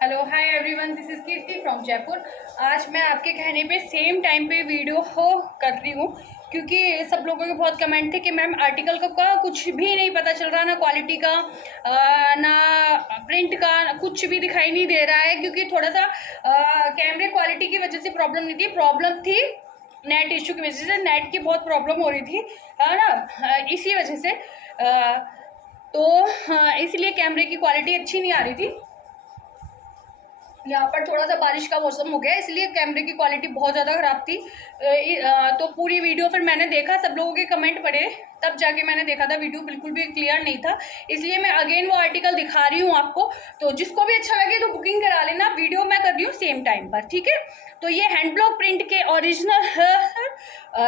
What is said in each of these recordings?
Hello hi everyone, this is Kirti from Jaipur. आज मैं आपके कहने पे सेम टाइम पे वीडियो कर रही हूँ क्योंकि सब लोगों के बहुत कमेंट थे कि मैम आर्टिकल का कुछ भी नहीं पता चल रहा, ना क्वालिटी का ना प्रिंट का, कुछ भी दिखाई नहीं दे रहा है क्योंकि थोड़ा सा कैमरे क्वालिटी की वजह से प्रॉब्लम नहीं थी, प्रॉब्लम थी नेट इशू की वजह से। नेट की बहुत प्रॉब्लम हो रही थी, है ना, इसी वजह से इसलिए कैमरे की क्वालिटी अच्छी नहीं आ रही थी। यहाँ पर थोड़ा सा बारिश का मौसम हो गया इसलिए कैमरे की क्वालिटी बहुत ज़्यादा ख़राब थी। तो पूरी वीडियो फिर मैंने देखा, सब लोगों के कमेंट पढ़े, तब जाके मैंने देखा था वीडियो बिल्कुल भी क्लियर नहीं था, इसलिए मैं अगेन वो आर्टिकल दिखा रही हूँ आपको। तो जिसको भी अच्छा लगे तो बुकिंग करा लेना, वीडियो मैं कर रही हूँ सेम टाइम पर, ठीक है। तो ये हैंड ब्लॉक प्रिंट के ओरिजिनल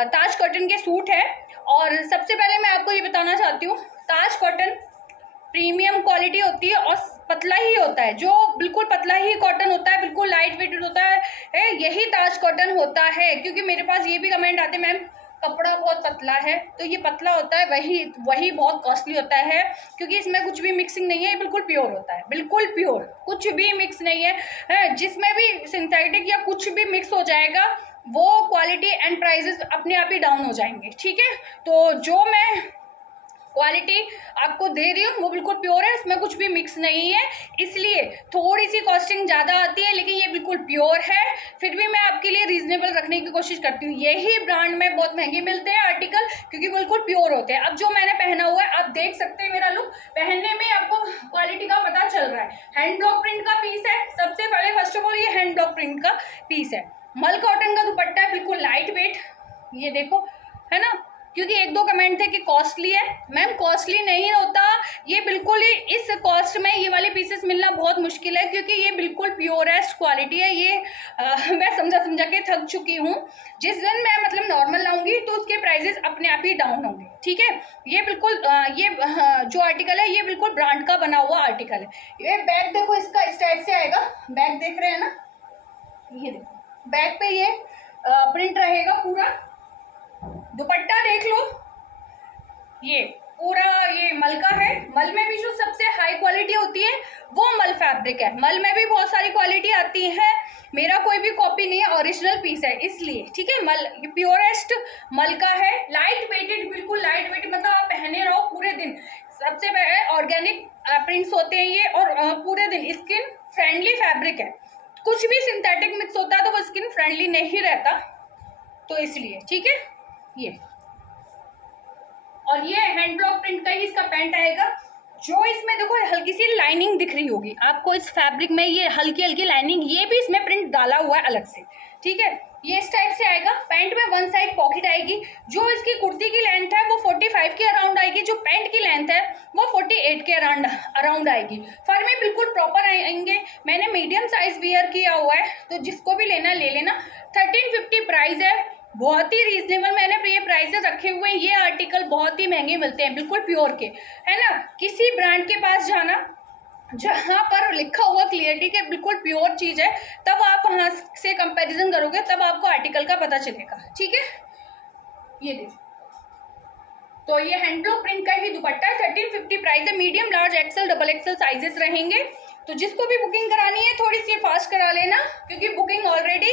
ताज कॉटन के सूट है। और सबसे पहले मैं आपको ये बताना चाहती हूँ, ताज कॉटन प्रीमियम क्वालिटी होती है और पतला ही होता है, जो बिल्कुल पतला ही कॉटन होता है, बिल्कुल लाइट वेटेड होता है, यही ताज कॉटन होता है। क्योंकि मेरे पास ये भी कमेंट आते हैं मैम कपड़ा बहुत पतला है, तो ये पतला होता है, वही बहुत कॉस्टली होता है क्योंकि इसमें कुछ भी मिक्सिंग नहीं है, ये बिल्कुल प्योर होता है, बिल्कुल प्योर, कुछ भी मिक्स नहीं है। जिसमें भी सिंथेटिक या कुछ भी मिक्स हो जाएगा वो क्वालिटी एंड प्राइजेस अपने आप ही डाउन हो जाएंगे, ठीक है। तो जो मैं क्वालिटी आपको दे रही हूँ वो बिल्कुल प्योर है, इसमें कुछ भी मिक्स नहीं है, इसलिए थोड़ी सी कॉस्टिंग ज़्यादा आती है, लेकिन ये बिल्कुल प्योर है। फिर भी मैं आपके लिए रीजनेबल रखने की कोशिश करती हूँ। यही ब्रांड में बहुत महंगे मिलते हैं आर्टिकल क्योंकि बिल्कुल प्योर होते हैं। अब जो मैंने पहना हुआ है आप देख सकते हैं, मेरा लुक पहनने में आपको क्वालिटी का पता चल रहा है। हैंड ब्लॉक प्रिंट का पीस है, सबसे पहले फर्स्ट ऑफ ऑल ये हैंड ब्लॉक प्रिंट का पीस है। मल कॉटन का दुपट्टा है, बिल्कुल लाइट वेट, ये देखो, है ना। क्योंकि एक दो कमेंट थे कि कॉस्टली है, मैम कॉस्टली नहीं होता, ये बिल्कुल ही इस कॉस्ट में ये वाले पीसेस मिलना बहुत मुश्किल है क्योंकि ये बिल्कुल प्योरेस्ट क्वालिटी है। ये मैं समझा के थक चुकी हूँ। जिस दिन मैं मतलब नॉर्मल लाऊंगी तो उसके प्राइजेस अपने आप ही डाउन होंगे, ठीक है। ये बिल्कुल जो आर्टिकल है ये बिल्कुल ब्रांड का बना हुआ आर्टिकल है। ये बैग देखो, इसका इस टाइप से आएगा, बैग देख रहे हैं ना, ये देखो बैग पे ये प्रिंट रहेगा पूरा। दुपट्टा देख लो, ये पूरा ये मल का है। मल में भी जो सबसे हाई क्वालिटी होती है वो मल फैब्रिक है। मल में भी बहुत सारी क्वालिटी आती है, मेरा कोई भी कॉपी नहीं है, ओरिजिनल पीस है इसलिए, ठीक है। मल प्योरेस्ट मल का है, लाइट वेटेड, बिल्कुल लाइट वेटेड, मतलब आप पहने रहो पूरे दिन। सबसे पहले ऑर्गेनिक प्रिंट्स होते हैं ये, और पूरे दिन स्किन फ्रेंडली फैब्रिक है। कुछ भी सिंथेटिक मिक्स होता है तो वो स्किन फ्रेंडली नहीं रहता, तो इसलिए, ठीक है। ये और ये हैंड ब्लॉक प्रिंट का ही इसका पैंट आएगा। जो इसमें देखो हल्की सी लाइनिंग दिख रही होगी आपको, इस फैब्रिक में ये हल्की हल्की लाइनिंग, ये भी इसमें प्रिंट डाला हुआ है अलग से, ठीक है। ये इस टाइप से आएगा। पैंट में वन साइड पॉकेट आएगी। जो इसकी कुर्ती की लेंथ है वो 45 के अराउंड आएगी, जो पैंट की लेंथ है वो 48 के अराउंड आएगी। फर में बिल्कुल प्रॉपर आएंगे। मैंने मीडियम साइज वियर किया हुआ है, तो जिसको भी लेना ले लेना। 1350 प्राइस है, बहुत ही रीजनेबल मैंने ये प्राइसेस रखे हुए हैं। ये आर्टिकल बहुत ही महंगे मिलते हैं, बिल्कुल प्योर के, है ना। किसी ब्रांड के पास जाना जहाँ पर लिखा हुआ क्लियरिटी के बिल्कुल प्योर चीज़ है, तब आप वहाँ से कंपैरिजन करोगे, तब आपको आर्टिकल का पता चलेगा, ठीक है। ये देखो, तो ये हैंड ब्लॉक प्रिंट का ही दुपट्टा है। 1350 प्राइस है। Medium, large, XL, double XL sizes रहेंगे। तो जिसको भी बुकिंग करानी है थोड़ी सी फास्ट करा लेना क्योंकि बुकिंग ऑलरेडी,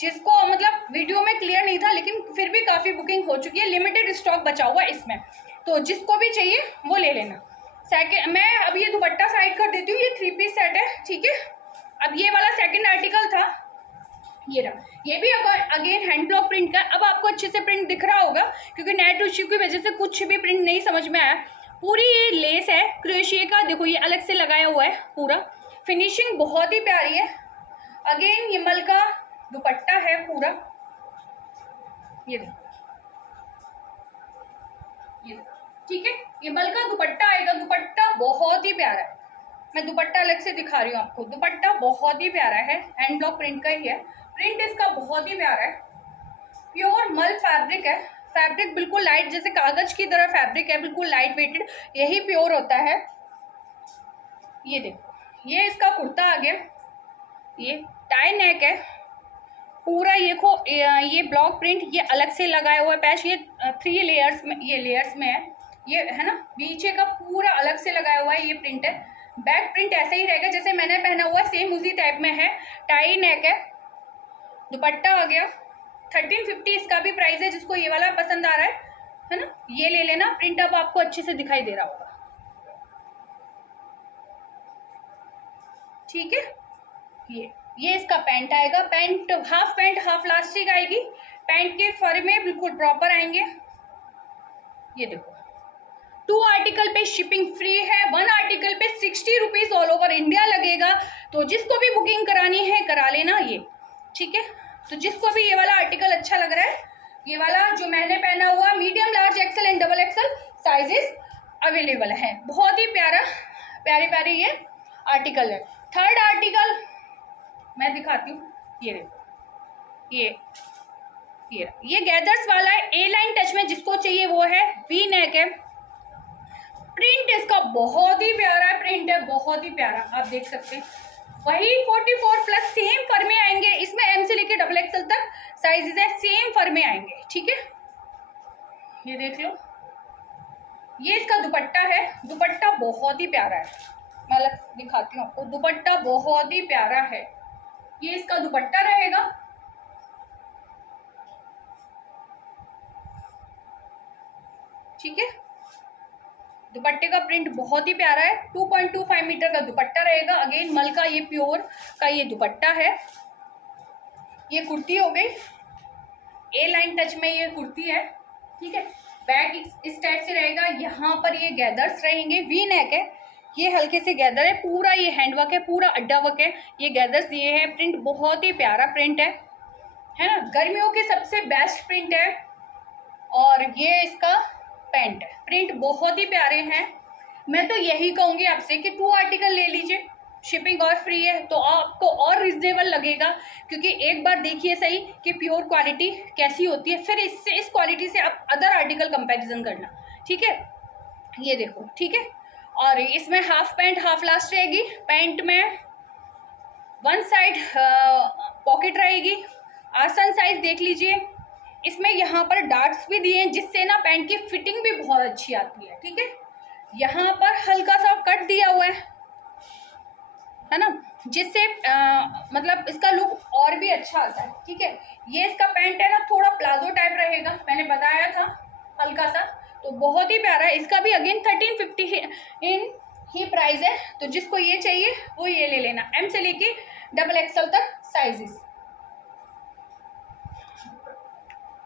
जिसको मतलब वीडियो में क्लियर नहीं था लेकिन फिर भी काफ़ी बुकिंग हो चुकी है, लिमिटेड स्टॉक बचा हुआ है इसमें, तो जिसको भी चाहिए वो ले लेना। सेकेंड, मैं अब ये दुपट्टा साइड कर देती हूँ, ये 3 पीस सेट है, ठीक है। अब ये वाला सेकेंड आर्टिकल था, ये रहा, ये भी अगेन हैंड ब्लॉक प्रिंट का। अब आपको अच्छे से प्रिंट दिख रहा होगा क्योंकि नेट इश्यू की वजह से कुछ भी प्रिंट नहीं समझ में आया। पूरी ये लेस है क्रोशिया का, देखो ये अलग से लगाया हुआ है पूरा, फिनिशिंग बहुत ही प्यारी है। अगेन ये मल का दुपट्टा है पूरा, ये देखो, ये ठीक है। ये मल का दुपट्टा आएगा, दुपट्टा बहुत ही प्यारा है। मैं दुपट्टा अलग से दिखा रही हूँ आपको, दुपट्टा बहुत ही प्यारा है, हैंड ब्लॉक प्रिंट का ही है। प्रिंट इसका बहुत ही प्यारा है, प्योर मल फैब्रिक है। फैब्रिक बिल्कुल लाइट, जैसे कागज की तरह फैब्रिक है, बिल्कुल लाइट वेटेड, यही प्योर होता है। ये देखो, ये इसका कुर्ता आ गया, ये टाई नेक है पूरा। ये ब्लॉक प्रिंट ये अलग से लगाया हुआ है पैच, ये 3 लेयर्स में, ये लेयर्स में है, ये है ना। नीचे का पूरा अलग से लगाया हुआ है, ये प्रिंट है। बैक प्रिंट ऐसे ही रहेगा जैसे मैंने पहना हुआ, सेम उसी टाइप में है। टाई नेक है, दुपट्टा आ गया। 1350 इसका भी प्राइस है। जिसको ये वाला पसंद आ रहा है ना, ये ले लेना। प्रिंट अब आपको अच्छे से दिखाई दे रहा होगा, ठीक है। ये इसका पैंट आएगा। पैंट हाफ लास्टिक आएगी। पैंट के फर में बिल्कुल प्रॉपर आएंगे। ये देखो, 2 आर्टिकल पे शिपिंग फ्री है, 1 आर्टिकल पे 60 रुपीज ऑल ओवर इंडिया लगेगा। तो जिसको भी बुकिंग करानी है करा लेना ये, ठीक है। तो जिसको भी ये वाला आर्टिकल अच्छा लग रहा है, ये वाला जो मैंने पहना हुआ, medium, large, XL and double XL sizes available है। बहुत ही प्यारे प्यारे ये आर्टिकल है। थर्ड आर्टिकल मैं दिखाती हूँ, ये देखो, ये गैदर्स वाला है, ए लाइन टच में जिसको चाहिए वो है। वी नेक है। प्रिंट इसका बहुत ही प्यारा है, प्रिंट है बहुत ही प्यारा, आप देख सकते हैं। वही 44 प्लस सेम फर में आएंगे। इसमें एम से लेके डबल एक्सेल तक साइजेस है, सेम फर में आएंगे, ठीक है। ये देख लो, ये इसका दुपट्टा है। दुपट्टा बहुत ही प्यारा है, मैं अलग दिखाती हूँ आपको। दुपट्टा बहुत ही प्यारा है, ये इसका दुपट्टा रहेगा। ठीक है, दुपट्टे का प्रिंट बहुत ही प्यारा है। 2.25 मीटर का दुपट्टा रहेगा। अगेन मल का ये प्योर का ये दुपट्टा है। ये कुर्ती हो गई, ए लाइन टच में ये कुर्ती है, ठीक है। बैक इस टाइप से रहेगा। यहाँ पर ये गैदर्स रहेंगे, वी नेक है। ये हल्के से गैदर है, पूरा ये हैंडवर्क है, पूरा अड्डा वर्क है। ये गैदर्स ये है। प्रिंट बहुत ही प्यारा प्रिंट है ना। गर्मियों के सबसे बेस्ट प्रिंट है। और ये इसका पैंट है। प्रिंट बहुत ही प्यारे हैं। मैं तो यही कहूँगी आपसे कि 2 आर्टिकल ले लीजिए, शिपिंग और फ्री है, तो आपको और रिजनेबल लगेगा। क्योंकि एक बार देखिए सही कि प्योर क्वालिटी कैसी होती है, फिर इस क्वालिटी से आप अदर आर्टिकल कंपैरिजन करना, ठीक है। ये देखो, ठीक है। और इसमें हाफ पैंट हाफ लास्ट रहेगी। पैंट में 1 साइड पॉकेट रहेगी। आसन साइज देख लीजिए। इसमें यहाँ पर डार्ट्स भी दिए हैं जिससे ना पैंट की फिटिंग भी बहुत अच्छी आती है, ठीक है। यहाँ पर हल्का सा कट दिया हुआ है ना, जिससे मतलब इसका लुक और भी अच्छा आता है, ठीक है। ये इसका पैंट है ना, थोड़ा प्लाजो टाइप रहेगा, मैंने बताया था हल्का सा। तो बहुत ही प्यारा है। इसका भी अगेन 1350 इन ही प्राइस है। तो जिसको ये चाहिए वो ये ले लेना, एम से लेके डबल एक्सेल तक साइजेस।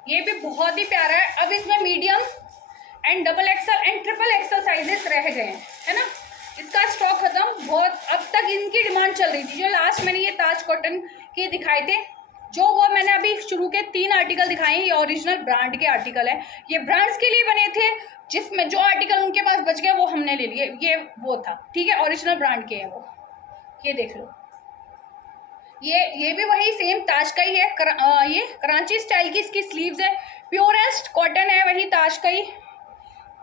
ये भी बहुत ही प्यारा है। अब इसमें medium and double XL and triple XL sizes रह गए हैं, है ना। इसका स्टॉक खत्म। बहुत अब तक इनकी डिमांड चल रही थी। जो लास्ट मैंने ये ताज कॉटन के दिखाए थे, जो वो मैंने अभी शुरू के 3 आर्टिकल दिखाए हैं, ये ओरिजिनल ब्रांड के आर्टिकल है। ये ब्रांड्स के लिए बने थे, जिसमें जो आर्टिकल उनके पास बच गया वो हमने ले लिए। ये वो था, ठीक है, ओरिजिनल ब्रांड के हैं वो। ये देख लो, ये भी वही सेम ताज का ही है। ये कराची स्टाइल की इसकी स्लीव्स है। प्योरेस्ट कॉटन है, वही ताज का ही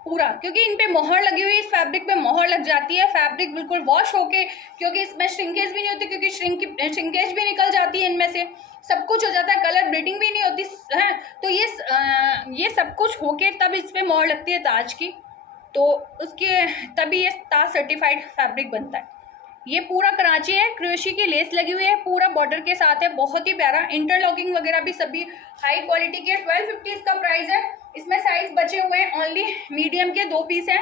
पूरा। क्योंकि इन पे मोहर लगी हुई, इस फैब्रिक पे मोहर लग जाती है। फैब्रिक बिल्कुल वॉश होके, क्योंकि इसमें श्रिंकेज भी नहीं होती, क्योंकि श्रिंकेज भी निकल जाती है इनमें से, सब कुछ हो जाता है। कलर ब्लीडिंग भी नहीं होती है। तो ये सब कुछ होके तब इस पर मोहर लगती है ताज की, तो उसके तभी ये ताज सर्टिफाइड फैब्रिक बनता है। ये पूरा कराची है, क्रोशी की लेस लगी हुई है, पूरा बॉर्डर के साथ है, बहुत ही प्यारा। इंटरलॉकिंग वगैरह भी सभी हाई क्वालिटी के। 1250 इसका प्राइस है। इसमें साइज बचे हुए हैं ओनली मीडियम के 2 पीस हैं।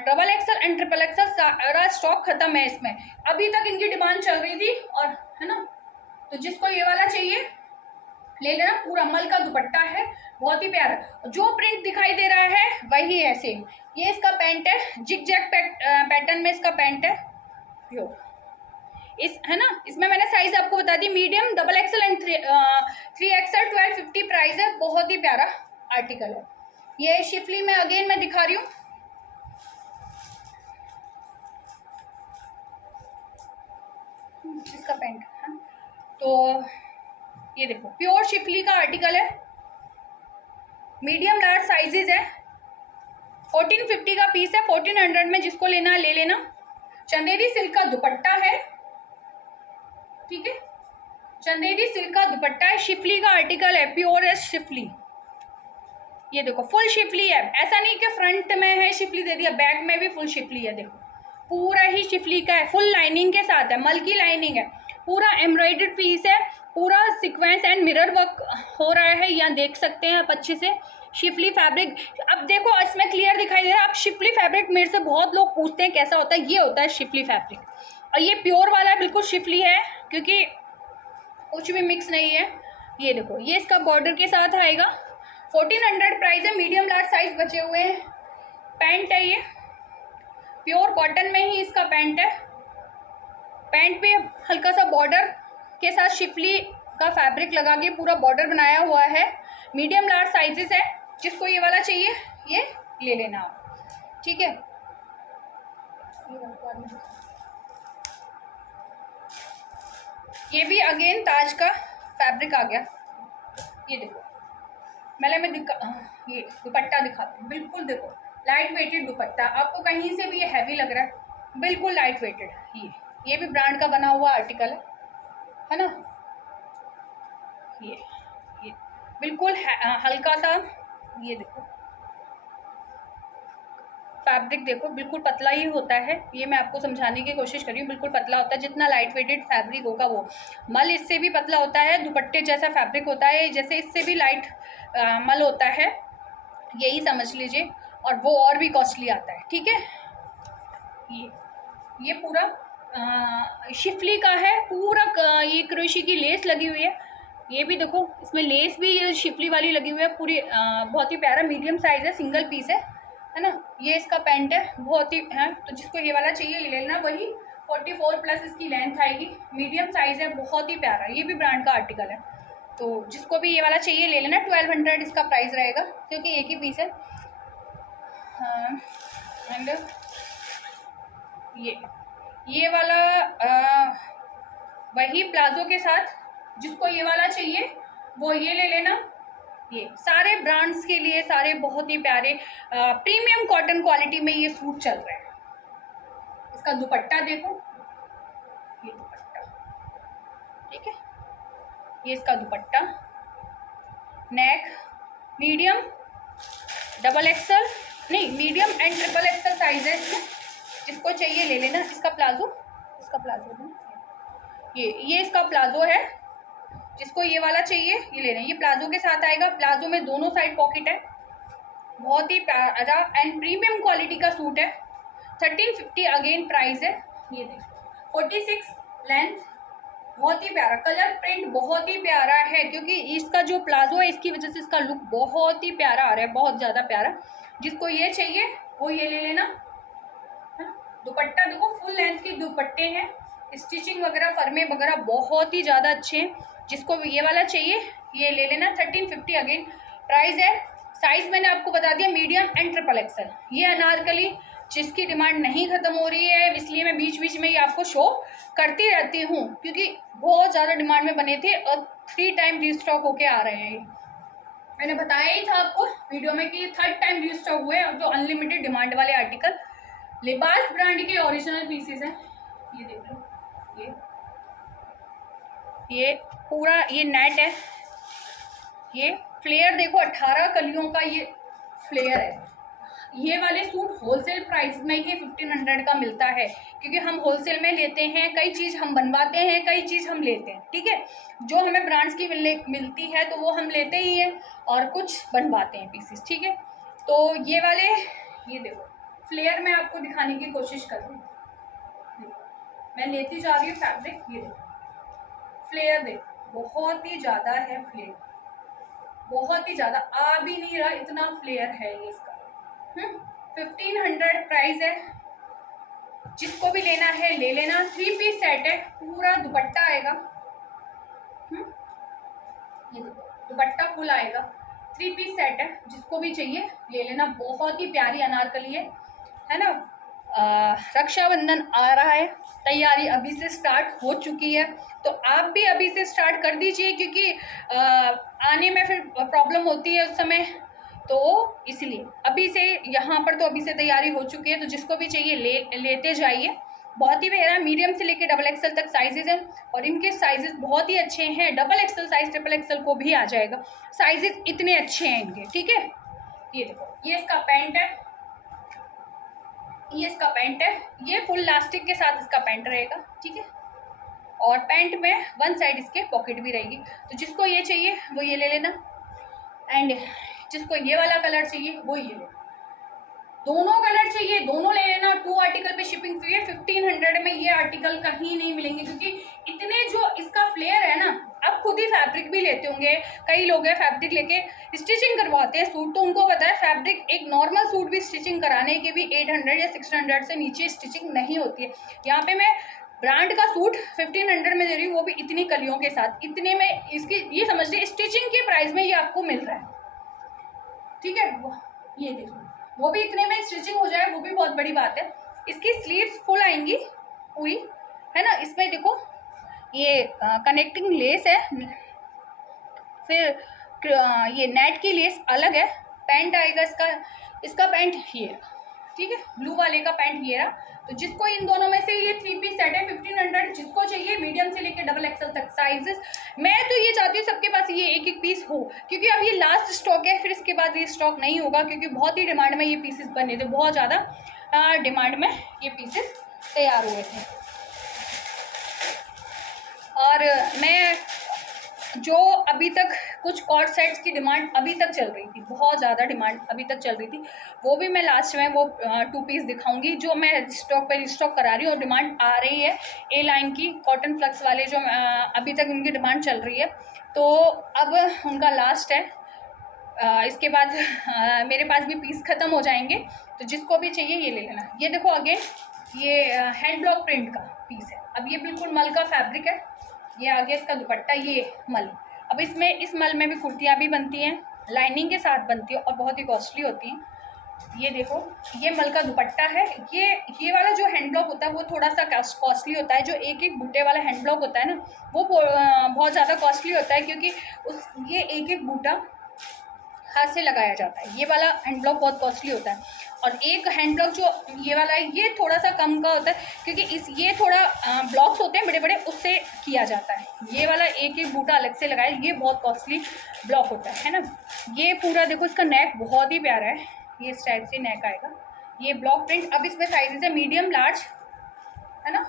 Double XL and triple XL सारा स्टॉक खत्म है इसमें। अभी तक इनकी डिमांड चल रही थी, और है ना। तो जिसको ये वाला चाहिए ले लेना। पूरा मल का दुपट्टा है, बहुत ही प्यारा। जो प्रिंट दिखाई दे रहा है वही है सेम। ये इसका पैंट है, जिग जैग पैटर्न में इसका पैंट है इस, है ना। इसमें मैंने साइज आपको बता दी, medium, double XL and 3 XL. 1250 price है। बहुत ही प्यारा आर्टिकल है। ये शिफली में अगेन मैं दिखा रही हूँ। इसका पैंट है, तो ये देखो प्योर शिफली का आर्टिकल है। मीडियम लार्ज साइजेस है। 1450 का पीस है। 1400 में जिसको लेना है ले लेना। चंदेरी सिल्क का दुपट्टा है, ठीक है। चंदेरी सिल्क का दुपट्टा है। शिफली का आर्टिकल है, प्योर है शिफली। ये देखो फुल शिफली है। ऐसा नहीं कि फ्रंट में है शिफली दे दिया, बैक में भी फुल शिफली है। देखो पूरा ही शिफली का है, फुल लाइनिंग के साथ है, मल की लाइनिंग है, पूरा एम्ब्रॉयडर्ड पीस है, पूरा सीक्वेंस एंड मिरर वर्क हो रहा है, यहाँ देख सकते हैं आप अच्छे से। शिफली फैब्रिक, अब देखो इसमें क्लियर दिखाई दे रहा है। अब शिफली फैब्रिक मेरे से बहुत लोग पूछते हैं कैसा होता है, ये होता है शिफली फैब्रिक, और ये प्योर वाला है, बिल्कुल शिफली है, क्योंकि कुछ भी मिक्स नहीं है। ये देखो, ये इसका बॉर्डर के साथ आएगा, 1400 प्राइस है, मीडियम लार्ज साइज बचे हुए हैं। पैंट है ये, प्योर कॉटन में ही इसका पैंट है, पैंट पे हल्का सा बॉर्डर के साथ शिफली का फैब्रिक लगा के पूरा बॉर्डर बनाया हुआ है। मीडियम लार्ज साइजेस है, जिसको ये वाला चाहिए ये ले लेना आप, ठीक है। ये भी अगेन ताज का फैब्रिक आ गया, ये देखो, मैंने ये दुपट्टा दिखाती हूँ, बिल्कुल देखो लाइट वेटेड दुपट्टा, आपको कहीं से भी ये हैवी लग रहा है, बिल्कुल लाइट वेटेड। ये भी ब्रांड का बना हुआ आर्टिकल है ना। ये बिल्कुल हल्का सा, ये देखो फैब्रिक देखो, बिल्कुल पतला ही होता है, ये मैं आपको समझाने की कोशिश कर रही हूँ, बिल्कुल पतला होता है, जितना लाइट वेटेड फैब्रिक होगा वो मल इससे भी पतला होता है, दुपट्टे जैसा फैब्रिक होता है, जैसे इससे भी लाइट मल होता है, यही समझ लीजिए, और वो और भी कॉस्टली आता है, ठीक है। ये पूरा शिफली का है, पूरा ये क्रोशी की लेस लगी हुई है, ये भी देखो इसमें लेस भी ये शिफली वाली लगी हुई है पूरी, बहुत ही प्यारा, मीडियम साइज़ है, सिंगल पीस है ना। ये इसका पैंट है, बहुत ही है, तो जिसको ये वाला चाहिए ये लेना, वही 44 प्लस इसकी लेंथ आएगी, मीडियम साइज़ है, बहुत ही प्यारा, ये भी ब्रांड का आर्टिकल है, तो जिसको भी ये वाला चाहिए ले लेना। 1200 इसका प्राइस रहेगा, क्योंकि एक ही पीस है। हाँ, एंड ये वाला वही प्लाजो के साथ, जिसको ये वाला चाहिए वो ये ले लेना। ये सारे ब्रांड्स के लिए सारे बहुत ही प्यारे प्रीमियम कॉटन क्वालिटी में ये सूट चल रहे हैं। इसका दुपट्टा देखो, ये दुपट्टा, ठीक है, ये इसका दुपट्टा, नेक मीडियम, डबल एक्सल नहीं, medium and triple XL size है इसमें, जिसको चाहिए ले लेना। इसका प्लाजो ये इसका प्लाजो है, जिसको ये वाला चाहिए ये लेना। ये प्लाजो के साथ आएगा, प्लाजो में दोनों साइड पॉकेट है, बहुत ही प्यारा एंड प्रीमियम क्वालिटी का सूट है। 1350 अगेन प्राइस है। ये देखो 46 लेंथ, बहुत ही प्यारा, कलर प्रिंट बहुत ही प्यारा है, क्योंकि इसका जो प्लाजो है इसकी वजह से इसका लुक बहुत ही प्यारा आ रहा है, बहुत ज़्यादा प्यारा। जिसको ये चाहिए वो ये ले लेना। दुपट्टा देखो, फुल लेंथ के दुपट्टे हैं, स्टिचिंग वगैरह फर्मे वगैरह बहुत ही ज़्यादा अच्छे हैं। जिसको ये वाला चाहिए ये ले लेना। 1350 अगेन प्राइस है। साइज़ मैंने आपको बता दिया, मीडियम एंड ट्रिपल एक्सल। ये अनारकली जिसकी डिमांड नहीं ख़त्म हो रही है, इसलिए मैं बीच बीच में ये आपको शो करती रहती हूँ, क्योंकि बहुत ज़्यादा डिमांड में बने थे और 3 टाइम रीस्टॉक होके आ रहे हैं। मैंने बताया ही था आपको वीडियो में कि 3rd टाइम रीस्टॉक हुए, जो अनलिमिटेड डिमांड वाले आर्टिकल लिबास ब्रांड के ओरिजिनल पीसेस हैं। ये देख लो, ये पूरा ये नेट है, ये फ्लेयर देखो 18 कलियों का ये फ्लेयर है। ये वाले सूट होलसेल प्राइस में ही 1500 का मिलता है, क्योंकि हम होलसेल में लेते हैं, कई चीज़ हम बनवाते हैं, कई चीज़ हम लेते हैं, ठीक है। जो हमें ब्रांड्स की मिलती है तो वो हम लेते ही हैं, और कुछ बनवाते हैं पीसेस, ठीक है। तो ये वाले ये देखो फ्लेयर मैं आपको दिखाने की कोशिश कर रही हूँ, मैं लेती जा रही हूँ फैब्रिक। ये देखो फ्लेयर देखो, बहुत ही ज़्यादा है फ्लेयर, बहुत ही ज़्यादा, आ भी नहीं रहा इतना फ्लेयर है ये इसका। 1500 प्राइस है। जिसको भी लेना है ले लेना। 3 पीस सेट है, पूरा दुपट्टा आएगा। ये दुपट्टा फुल आएगा, 3 पीस सेट है, जिसको भी चाहिए ले लेना। बहुत ही प्यारी अनारकली है ना। रक्षाबंधन आ रहा है, तैयारी अभी से स्टार्ट हो चुकी है, तो आप भी अभी से स्टार्ट कर दीजिए, क्योंकि आने में फिर प्रॉब्लम होती है उस समय, तो इसलिए अभी से यहाँ पर तो अभी से तैयारी हो चुकी है। तो जिसको भी चाहिए लेते जाइए। बहुत ही प्यारा, मीडियम से लेके डबल एक्सल तक साइजेस हैं, और इनके साइजेस बहुत ही अच्छे हैं। Double XL size triple axle को भी आ जाएगा, साइजेस इतने अच्छे हैं इनके, ठीक है। ये देखो, ये इसका पैंट है, ये इसका पैंट है, ये फुल इलास्टिक के साथ इसका पैंट रहेगा, ठीक है। और पैंट में वन साइड इसके पॉकेट भी रहेगी। तो जिसको ये चाहिए वो ये ले लेना, एंड जिसको ये वाला कलर चाहिए वो ये ले, दोनों कलर चाहिए दोनों ले लेना। 2 आर्टिकल पे शिपिंग फ्री है। 1500 में ये आर्टिकल कहीं नहीं मिलेंगे, क्योंकि इतने जो इसका फ्लेयर है ना, आप खुद ही फैब्रिक भी लेते होंगे, कई लोग हैं फैब्रिक लेके स्टिचिंग करवाते हैं सूट, तो उनको पता है फैब्रिक एक नॉर्मल सूट भी स्टिचिंग कराने के भी 800 या 600 से नीचे स्टिचिंग नहीं होती है। यहाँ पे मैं ब्रांड का सूट 1500 में दे रही हूँ, वो भी इतनी कलियों के साथ, इतने में इसकी ये समझ लीजिए स्टिचिंग के प्राइस में ये आपको मिल रहा है, ठीक है। ये देखो वो भी इतने में स्टिचिंग हो जाए, वो भी बहुत बड़ी बात है। इसकी स्लीव्स फुल आएंगी पूरी, है ना। इसमें देखो ये कनेक्टिंग लेस है, फिर ये नेट की लेस अलग है। पैंट आएगा इसका पैंट ये, ठीक है, ब्लू वाले का पैंट ये रहा। तो जिसको इन दोनों में से ये 3 पीस सेट है 1500, जिसको चाहिए मीडियम से लेकर डबल एक्सल तक साइजेस। मैं तो ये चाहती हूँ सबके पास ये एक एक पीस हो, क्योंकि अब ये लास्ट स्टॉक है, फिर इसके बाद ये स्टॉक नहीं होगा, क्योंकि बहुत ही डिमांड में ये पीसेस बने थे, बहुत ज़्यादा डिमांड में ये पीसेस तैयार हुए थे। और मैं जो अभी तक कुछ कॉर्ड सेट्स की डिमांड अभी तक चल रही थी, बहुत ज़्यादा डिमांड अभी तक चल रही थी, वो भी मैं लास्ट में वो 2 पीस दिखाऊंगी जो मैं स्टॉक पे रिस्टॉक करा रही हूँ, और डिमांड आ रही है ए लाइन की कॉटन फ्लक्स वाले, जो अभी तक उनकी डिमांड चल रही है। तो अब उनका लास्ट है, इसके बाद मेरे पास भी पीस ख़त्म हो जाएंगे, तो जिसको भी चाहिए ये ले लेना। ये देखो आगे ये हैंड ब्लॉक प्रिंट का पीस है। अब ये बिल्कुल मल का फैब्रिक है, ये आगे इसका दुपट्टा ये मल। अब इसमें इस मल में भी कुर्तियाँ भी बनती हैं, लाइनिंग के साथ बनती है और बहुत ही कॉस्टली होती हैं। ये देखो ये मल का दुपट्टा है। ये वाला जो हैंड ब्लॉक होता है वो थोड़ा सा कॉस्टली होता है, जो एक एक बूटे वाला हैंड ब्लॉक होता है ना, वो बहुत ज़्यादा कॉस्टली होता है, क्योंकि ये एक एक बूटा हाथ से लगाया जाता है। ये वाला हैंड ब्लॉक बहुत कॉस्टली होता है, और एक हैंड ब्लॉक जो ये वाला है ये थोड़ा सा कम का होता है, क्योंकि ये थोड़ा ब्लॉक्स होते हैं बड़े बड़े, उससे किया जाता है। ये वाला एक एक बूटा अलग से लगाए, ये बहुत कॉस्टली ब्लॉक होता है ना। ये पूरा देखो इसका नेक बहुत ही प्यारा है, ये इस टाइप से नेक आएगा, ये ब्लॉक प्रिंट। अब इसमें साइजेस है मीडियम लार्ज, है ना।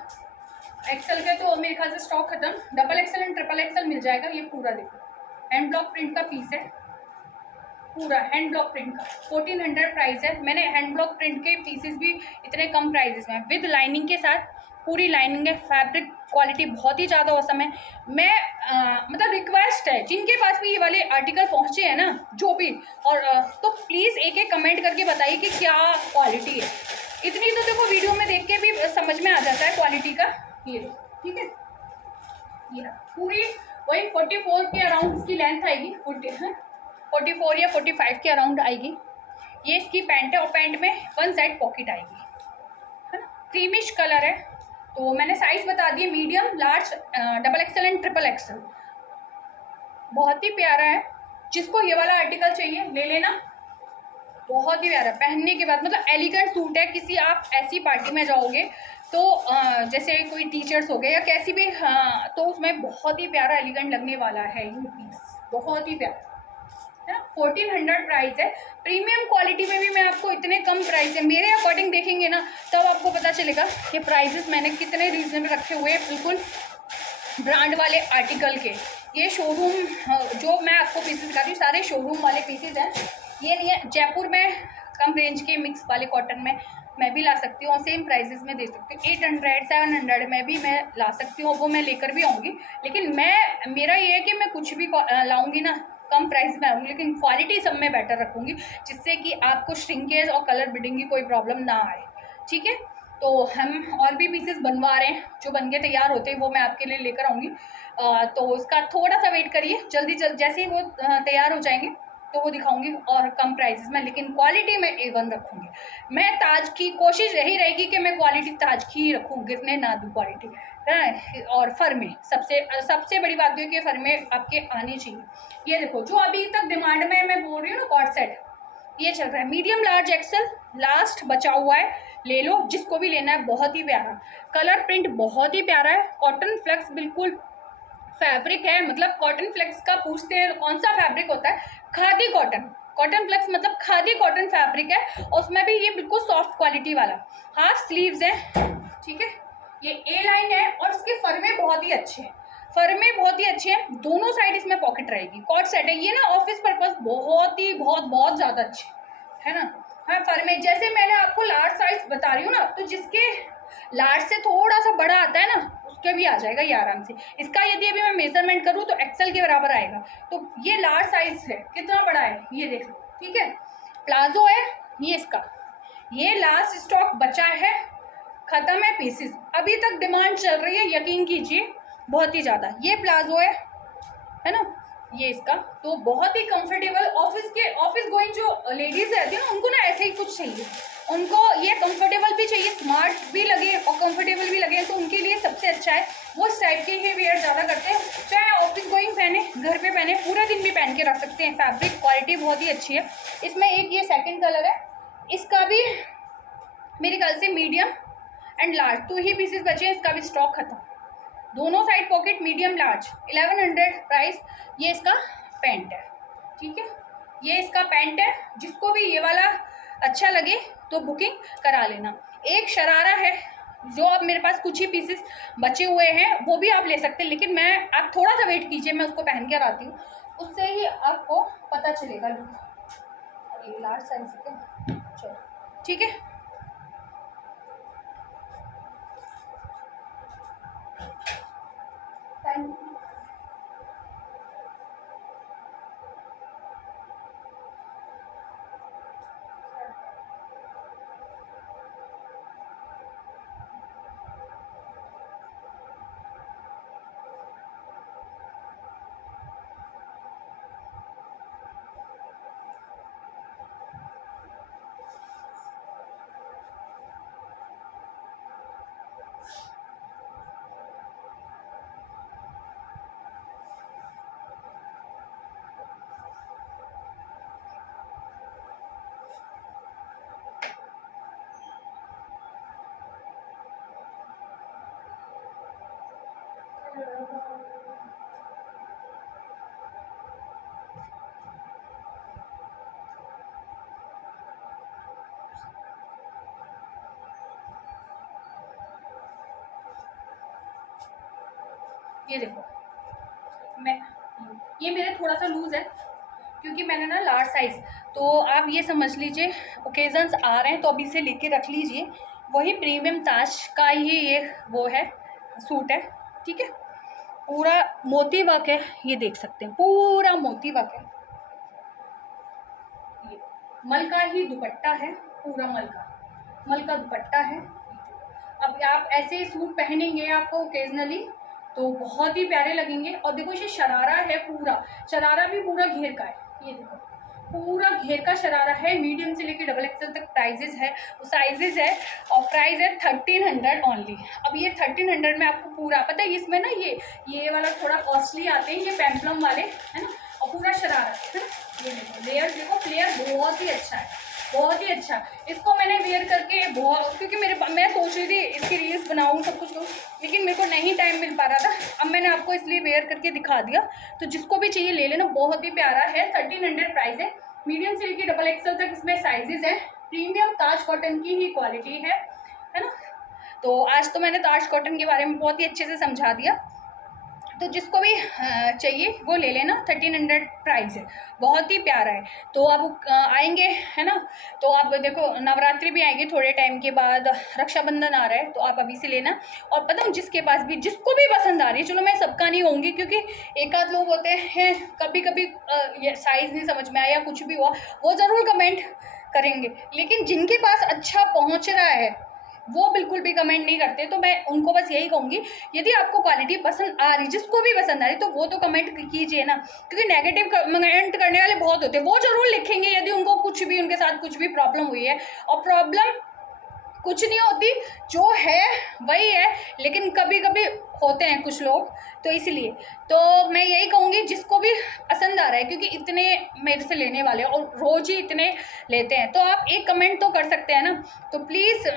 एक्सल के तो मेरे ख्याल से स्टॉक खत्म, double XL and triple XL मिल जाएगा। ये पूरा देखो हैंड ब्लॉक प्रिंट का पीस है, पूरा हैंड ब्लॉक प्रिंट का 1400 प्राइस है। मैंने हैंड ब्लॉक प्रिंट के पीसेस भी इतने कम प्राइजेस में विद लाइनिंग के साथ, पूरी लाइनिंग है, फैब्रिक क्वालिटी बहुत ही ज़्यादा औसम है। मैं मतलब रिक्वेस्ट है जिनके पास भी ये वाले आर्टिकल पहुँचे हैं ना, जो भी, और तो प्लीज़ एक एक कमेंट करके बताइए कि क्या क्वालिटी है। इतनी तो देखो वीडियो में देख के भी समझ में आ जाता है क्वालिटी का। ये ठीक है, ये पूरी वही 44 के अराउंड इसकी लेंथ आएगी, 44 या 45 के अराउंड आएगी। ये इसकी पैंट है, और पैंट में वन साइड पॉकेट आएगी, है ना। क्रीमिश कलर है, तो मैंने साइज बता दिए medium large double XL and triple axle. बहुत ही प्यारा है, जिसको ये वाला आर्टिकल चाहिए ले लेना, बहुत ही प्यारा पहनने के बाद, मतलब एलिगेंट सूट है। किसी आप ऐसी पार्टी में जाओगे तो जैसे कोई टीचर्स हो गए या कैसी भी, तो उसमें बहुत ही प्यारा एलिगेंट लगने वाला है ये पीस, बहुत ही प्यारा है ना। 1400 प्राइस है। प्रीमियम क्वालिटी में भी मैं आपको इतने कम प्राइस है, मेरे अकॉर्डिंग देखेंगे ना तब आपको पता चलेगा कि प्राइसेस मैंने कितने रीजनेबल रखे हुए हैं, बिल्कुल ब्रांड वाले आर्टिकल के। ये शोरूम जो मैं आपको पीसेस दिखा रही हूँ सारे शोरूम वाले पीसेस हैं, ये नहीं है। जयपुर में कम रेंज के मिक्स वाले कॉटन में मैं भी ला सकती हूँ और सेम प्राइसेस में दे सकती हूँ। 800 700 में भी मैं ला सकती हूँ, वो मैं लेकर भी आऊँगी। लेकिन मेरा ये है कि मैं कुछ भी लाऊँगी ना कम प्राइस में आऊँगी, लेकिन क्वालिटी सब में बेटर रखूँगी, जिससे कि आपको श्रिंकेज और कलर बिडिंग की कोई प्रॉब्लम ना आए, ठीक है। तो हम और भी पीसेस बनवा रहे हैं, जो बन के तैयार होते हैं वो मैं आपके लिए लेकर आऊँगी। तो उसका थोड़ा सा वेट करिए, जल्दी जैसे ही वो तैयार हो जाएंगे तो वो दिखाऊंगी, और कम प्राइसेस में, लेकिन क्वालिटी में A1 रखूँगी। मैं ताज की कोशिश यही रहेगी कि मैं क्वालिटी ताज की ही रखूँ, गिरने ना दूँ क्वालिटी, है। और फर में सबसे बड़ी बात ये कि फर में आपके आने चाहिए। ये देखो जो अभी तक डिमांड में मैं बोल रही हूँ ना कॉर्ड सेट, ये चल रहा है मीडियम लार्ज एक्सल, लास्ट बचा हुआ है, ले लो जिसको भी लेना है। बहुत ही प्यारा कलर प्रिंट, बहुत ही प्यारा है। कॉटन फ्लेक्स बिल्कुल फैब्रिक है, मतलब कॉटन फ्लेक्स का पूछते हैं कौन सा फैब्रिक होता है, खादी कॉटन। कॉटन प्लस मतलब खादी कॉटन फैब्रिक है और उसमें भी ये बिल्कुल सॉफ्ट क्वालिटी वाला। हाफ स्लीव्स है, ठीक है। ये ए लाइन है और इसके फरमे बहुत ही अच्छे हैं, फरमे बहुत ही अच्छे हैं। दोनों साइड इसमें पॉकेट रहेगी, कॉट सेट है ये ना, ऑफिस पर्पस बहुत ही बहुत ज़्यादा अच्छे है ना। हाँ फरमे जैसे मैंने आपको लार्ज साइज बता रही हूँ ना, तो जिसके लार्ज से थोड़ा सा बड़ा आता है ना उसके भी आ जाएगा ये आराम से। इसका यदि अभी मैं मेजरमेंट करूँ तो एक्सेल के बराबर आएगा। तो ये लार्ज साइज है, कितना बड़ा है ये देख लो, ठीक है। प्लाजो है ये इसका, ये लास्ट स्टॉक बचा है, ख़त्म है पीसेस, अभी तक डिमांड चल रही है, यकीन कीजिए बहुत ही ज़्यादा। ये प्लाजो है ना, ये इसका तो बहुत ही कंफर्टेबल ऑफिस गोइंग जो लेडीज रहती है ना, उनको ना ऐसे ही कुछ चाहिए, उनको ये कंफर्टेबल भी चाहिए, स्मार्ट भी लगे और कंफर्टेबल भी लगे, तो उनके लिए सबसे अच्छा है। वो इस टाइप के ही वेयर ज़्यादा करते हैं, चाहे ऑफिस गोइंग पहने, घर पे पहने, पूरा दिन भी पहन के रख सकते हैं। फैब्रिक क्वालिटी बहुत ही अच्छी है। इसमें एक ये सेकेंड कलर है, इसका भी मेरे ख्याल से medium and large 2 he pieces बचे हैं, इसका भी स्टॉक खत्म। दोनों side pocket medium large, 1100 price. ये इसका पैंट है, ठीक है, ये इसका पैंट है। जिसको भी ये वाला अच्छा लगे तो बुकिंग करा लेना। एक शरारा है जो अब मेरे पास कुछ ही पीसेस बचे हुए हैं, वो भी आप ले सकते हैं, लेकिन मैं आप थोड़ा सा वेट कीजिए, मैं उसको पहन कर आती हूँ, उससे ही आपको पता चलेगा। ये लार्ज साइज है, चलो ठीक है। ये देखो, ये मेरे थोड़ा सा लूज़ है क्योंकि मैंने ना लार्ज साइज़, तो आप ये समझ लीजिए ओकेजन्स आ रहे हैं तो अभी से लेके रख लीजिए। वही प्रीमियम ताज का ही ये वो है, सूट है, ठीक है। पूरा मोती वर्क है, ये देख सकते हैं, पूरा मोती वर्क है। ये मल का ही दुपट्टा है, पूरा मल का दुपट्टा है। अब आप ऐसे सूट पहनेंगे आपको ओकेजनली तो बहुत ही प्यारे लगेंगे। और देखो ये शरारा है, पूरा शरारा भी पूरा घेर का है, ये देखो पूरा घेर का शरारा है। मीडियम से लेकर डबल एक्सेल तक प्राइजेस है, साइजेस है, और प्राइस है 1300 ओनली। अब ये 1300 में आपको पूरा पता है, इसमें ना ये वाला थोड़ा कॉस्टली आते हैं, ये पेम्पलम वाले है ना, और पूरा शरारा है ना। ये देखो लेयर, देखो फ्लेयर बहुत ही अच्छा है, बहुत ही अच्छा। इसको मैंने वेयर करके बहुत, क्योंकि मैं सोच रही थी इसकी रील्स बनाऊँ सब कुछ करूँ, लेकिन मेरे को नहीं टाइम मिल पा रहा था। अब मैंने आपको इसलिए वेयर करके दिखा दिया। तो जिसको भी चाहिए ले लेना, बहुत ही प्यारा है। 1300 प्राइस है। मीडियम से लेकर डबल एक्सेल तक इसमें साइजेस हैं। प्रीमियम ताज कॉटन की ही क्वालिटी है ना। तो आज तो मैंने ताज कॉटन के बारे में बहुत ही अच्छे से समझा दिया, तो जिसको भी चाहिए वो ले लेना। 1300 प्राइस है, बहुत ही प्यारा है। तो अब आएंगे है ना, तो आप देखो नवरात्रि भी आएगी थोड़े टाइम के बाद, रक्षाबंधन आ रहा है, तो आप अभी से लेना। और पता हूँ जिसके पास भी, जिसको भी पसंद आ रही है, चलो मैं सबका नहीं होंगी क्योंकि एक आध लोग होते हैं कभी कभी ये साइज़ नहीं समझ में आया, कुछ भी हुआ, वो ज़रूर कमेंट करेंगे, लेकिन जिनके पास अच्छा पहुँच रहा है वो बिल्कुल भी कमेंट नहीं करते। तो मैं उनको बस यही कहूँगी, यदि आपको क्वालिटी पसंद आ रही, जिसको भी पसंद आ रही, तो वो तो कमेंट कीजिए ना, क्योंकि नेगेटिव कमेंट करने वाले बहुत होते हैं। वो ज़रूर लिखेंगे यदि उनको कुछ भी, उनके साथ कुछ भी प्रॉब्लम हुई है, और प्रॉब्लम कुछ नहीं होती, जो है वही है, लेकिन कभी कभी होते हैं कुछ लोग, तो इसलिए तो मैं यही कहूँगी जिसको भी पसंद आ रहा है, क्योंकि इतने मेरे से लेने वाले हैं और रोज़ ही इतने लेते हैं, तो आप एक कमेंट तो कर सकते हैं ना। तो प्लीज़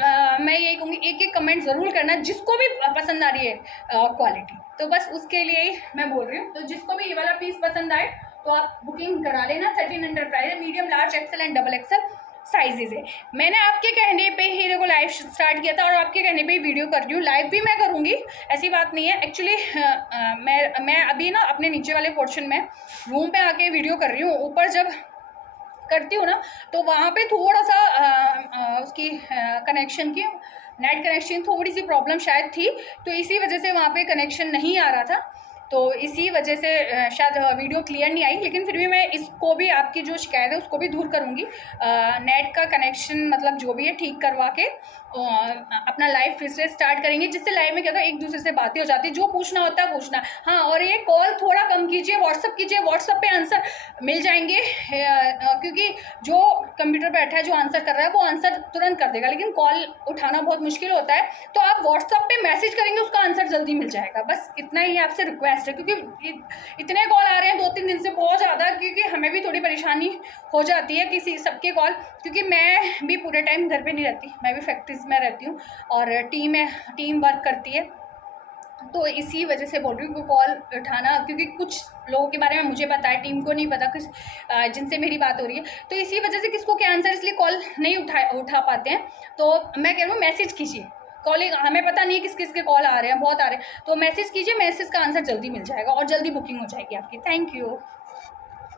मैं यही कहूँगी एक एक कमेंट ज़रूर करना, जिसको भी पसंद आ रही है क्वालिटी, तो बस उसके लिए ही मैं बोल रही हूँ। तो जिसको भी ये वाला पीस पसंद आए तो आप बुकिंग करा लेना। 1300 प्राइस है, medium, large, XL and double XL sizes है। मैंने आपके कहने पे ही देखो लाइव स्टार्ट किया था और आपके कहने पे ही वीडियो कर रही हूँ। लाइव भी मैं करूँगी, ऐसी बात नहीं है। एक्चुअली मैं अभी ना अपने नीचे वाले पोर्शन में रूम पे आके वीडियो कर रही हूँ। ऊपर जब करती हूँ ना तो वहाँ पे थोड़ा सा उसकी कनेक्शन की, नेट कनेक्शन थोड़ी सी प्रॉब्लम शायद थी, तो इसी वजह से वहाँ पे कनेक्शन नहीं आ रहा था। तो इसी वजह से शायद वीडियो क्लियर नहीं आई, लेकिन फिर भी मैं इसको भी, आपकी जो शिकायत है उसको भी दूर करूँगी। नेट का कनेक्शन मतलब जो भी है ठीक करवा के अपना लाइव फिर से स्टार्ट करेंगे, जिससे लाइव में क्या होता है एक दूसरे से बातें हो जाती है, जो पूछना होता है पूछना। हाँ, और ये कॉल थोड़ा कम कीजिए, व्हाट्सअप कीजिए, व्हाट्सअप पे आंसर मिल जाएंगे, क्योंकि जो कंप्यूटर बैठा है जो आंसर कर रहा है वो आंसर तुरंत कर देगा, लेकिन कॉल उठाना बहुत मुश्किल होता है। तो आप व्हाट्सअप पे मैसेज करेंगे, उसका आंसर जल्दी मिल जाएगा। बस इतना ही आपसे रिक्वेस्ट है, क्योंकि इतने कॉल आ रहे हैं 2-3 दिन से, बहुत ज़्यादा, क्योंकि हमें भी थोड़ी परेशानी हो जाती है किसी सबके कॉल, क्योंकि मैं भी पूरे टाइम घर पे नहीं रहती, मैं भी फैक्ट्रीज में रहती हूँ और टीम वर्क करती है। तो इसी वजह से बोल रही हूँ कि कॉल उठाना, क्योंकि कुछ लोगों के बारे में मुझे पता है, टीम को नहीं पता, कुछ जिनसे मेरी बात हो रही है, तो इसी वजह से किसको क्या आंसर, इसलिए कॉल नहीं उठा पाते हैं। तो मैं कह रही हूँ मैसेज कीजिए, कॉलिंग हमें पता नहीं है किस किस के कॉल आ रहे हैं, बहुत आ रहे हैं, तो मैसेज कीजिए, मैसेज का आंसर जल्दी मिल जाएगा और जल्दी बुकिंग हो जाएगी आपकी। Thank you.